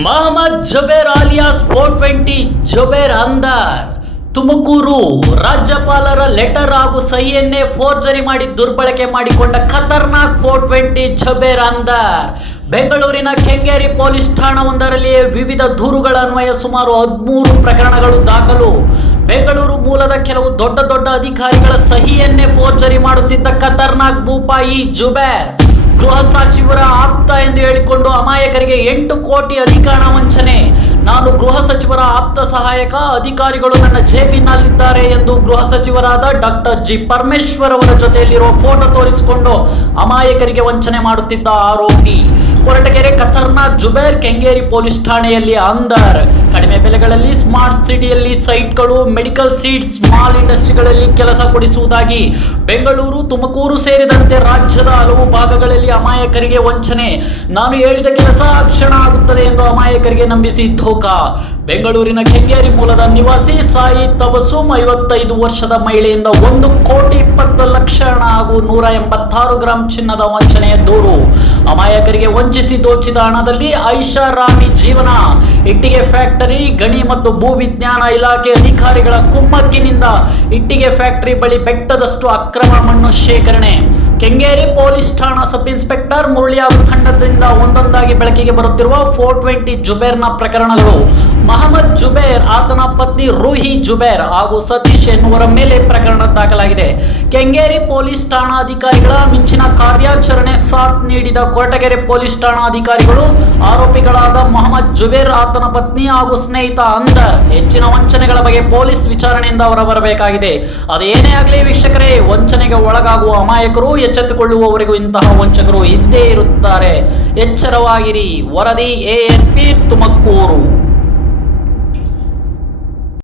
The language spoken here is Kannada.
ಮೊಹಮ್ಮದ್ ಜುಬೇರ್ ಆಲಿಯಾಸ್ 420 ಜುಬೇರ್ ಅಂದರ್ ತುಮಕೂರು ರಾಜ್ಯಪಾಲರ ಲೆಟರ್ ಹಾಗೂ ಸಹಿಯನ್ನೇ ಫೋರ್ಜರಿ ಮಾಡಿ ದುರ್ಬಳಕೆ ಮಾಡಿಕೊಂಡ ಖತರ್ನಾಕ್ 420 ಜುಬೇರ್ ಅಂದರ್ ಬೆಂಗಳೂರಿನ ಕೆಂಗೇರಿ ಪೊಲೀಸ್ ಠಾಣವೊಂದರಲ್ಲಿ ವಿವಿಧ ದೂರುಗಳ ಅನ್ವಯ ಸುಮಾರು 13 ಪ್ರಕರಣಗಳು ದಾಖಲು. ಬೆಂಗಳೂರು ಮೂಲದ ಕೆಲವು ದೊಡ್ಡ ಅಧಿಕಾರಿಗಳ ಸಹಿಯನ್ನೇ ಫೋರ್ಜರಿ ಮಾಡುತ್ತಿದ್ದ ಖತರ್ನಾಕ್ ಭೂಪ ಈ ಜುಬೇರ್ ಗೃಹ ಸಚಿವರ ಆಪ್ತ ಎಂದು ಹೇಳಿಕೊಂಡು ಅಮಾಯಕರಿಗೆ 8 ಕೋಟಿ ಅಧಿಕಾರ ವಂಚನೆ. ನಾನು ಗೃಹ ಸಚಿವರ ಆಪ್ತ ಸಹಾಯಕ, ಅಧಿಕಾರಿಗಳು ನನ್ನ ಜೇಬಿನಲ್ಲಿದ್ದಾರೆ ಎಂದು ಗೃಹ ಸಚಿವರಾದ ಡಾಕ್ಟರ್ ಜಿ ಪರಮೇಶ್ವರ್ ಅವರ ಜೊತೆಯಲ್ಲಿರುವ ಫೋಟೋ ತೋರಿಸಿಕೊಂಡು ಅಮಾಯಕರಿಗೆ ವಂಚನೆ ಮಾಡುತ್ತಿದ್ದ ಆರೋಪಿ ಕೊರಟಗೆರೆ ಖತರ್ನಾಕ್ ಜುಬೇರ್ ಕೆಂಗೇರಿ ಪೊಲೀಸ್ ಠಾಣೆಯಲ್ಲಿ ಅಂದರ್. ಕಡಿಮೆ ಬೆಲೆಗಳಲ್ಲಿ ಸ್ಮಾರ್ಟ್ ಸಿಟಿಯಲ್ಲಿ ಸೈಟ್ಗಳು, ಮೆಡಿಕಲ್ ಸೀಟ್ಸ್, ಸ್ಮಾಲ್ ಇಂಡಸ್ಟ್ರಿಗಳಲ್ಲಿ ಕೆಲಸ ಕೊಡಿಸುವುದಾಗಿ ಬೆಂಗಳೂರು, ತುಮಕೂರು ಸೇರಿದಂತೆ ರಾಜ್ಯದ ಹಲವು ಭಾಗಗಳಲ್ಲಿ ಅಮಾಯಕರಿಗೆ ವಂಚನೆ. ನಾನು ಹೇಳಿದ ಕೆಲಸ ಕ್ಷಣ ಆಗುತ್ತದೆ ಎಂದು ಅಮಾಯಕರಿಗೆ ನಂಬಿಸಿ ಧೋಕಾ. ಬೆಂಗಳೂರಿನ ಕೆಂಗೇರಿ ಮೂಲದ ನಿವಾಸಿ ಸಾಯಿ ತಬಸುಮ್ 55 ವರ್ಷದ ಮಹಿಳೆಯಿಂದ 1,20,00,000 ಹಣ ಹಾಗೂ 186 ಗ್ರಾಂ ಚಿನ್ನದ ವಂಚನೆಯ ದೂರು. ಅಮಾಯಕರಿಗೆ ವಂಚಿಸಿ ದೋಚಿದ ಹಣದಲ್ಲಿ ಐಷಾ ರಾಣಿ ಜೀವನ. ಇಟ್ಟಿಗೆ ಫ್ಯಾಕ್ಟರಿ, ಗಣಿ ಮತ್ತು ಭೂ ವಿಜ್ಞಾನ ಇಲಾಖೆ ಅಧಿಕಾರಿಗಳ ಕುಮ್ಮಕ್ಕಿನಿಂದ ಇಟ್ಟಿಗೆ ಫ್ಯಾಕ್ಟರಿ ಬಳಿ ಬೆಟ್ಟದಷ್ಟು ಅಕ್ರಮ ಮಣ್ಣು ಶೇಖರಣೆ. ಕೆಂಗೇರಿ ಪೊಲೀಸ್ ಠಾಣಾ ಸಬ್ ಇನ್ಸ್ಪೆಕ್ಟರ್ ಮುರಳಿ ಹಾಗೂ ತಂಡದಿಂದ ಒಂದೊಂದಾಗಿ ಬೆಳಕಿಗೆ ಬರುತ್ತಿರುವ 420 ಜುಬೇರ್ನ ಪ್ರಕರಣಗಳು. ಮೊಹಮ್ಮದ್ ಜುಬೇರ್, ಆತನ ಪತ್ನಿ ರೂಹಿ ಜುಬೇರ್ ಹಾಗೂ ಸತೀಶ್ ಎನ್ನುವರ ಮೇಲೆ ಪ್ರಕರಣ ದಾಖಲಾಗಿದೆ. ಕೆಂಗೇರಿ ಪೊಲೀಸ್ ಠಾಣಾಧಿಕಾರಿಗಳ ಮಿಂಚಿನ ಕಾರ್ಯಾಚರಣೆ ಸಾಥ್ ನೀಡಿದ ಕೊರಟಗೆರೆ ಪೊಲೀಸ್ ಠಾಣಾಧಿಕಾರಿಗಳು ಆರೋಪಿಗಳಾದ ಮೊಹಮ್ಮದ್ ಜುಬೇರ್, ಆತನ ಪತ್ನಿ ಹಾಗೂ ಸ್ನೇಹಿತ ಅಂದರ್ ಹೆಚ್ಚಿನ ವಂಚನೆಗಳ ಬಗ್ಗೆ ಪೊಲೀಸ್ ವಿಚಾರಣೆಯಿಂದ ಹೊರಬರಬೇಕಾಗಿದೆ. ಅದೇನೇ ಆಗಲಿ ವೀಕ್ಷಕರೇ, ವಂಚನೆಗೆ ಒಳಗಾಗುವ ಅಮಾಯಕರು ಎಚ್ಚೆತ್ತುಕೊಳ್ಳುವವರೆಗೂ ಇಂತಹ ವಂಚಕರು ಇದ್ದೇ ಇರುತ್ತಾರೆ. ಎಚ್ಚರವಾಗಿರಿ. ವರದಿ ANP ತುಮಕೂರು.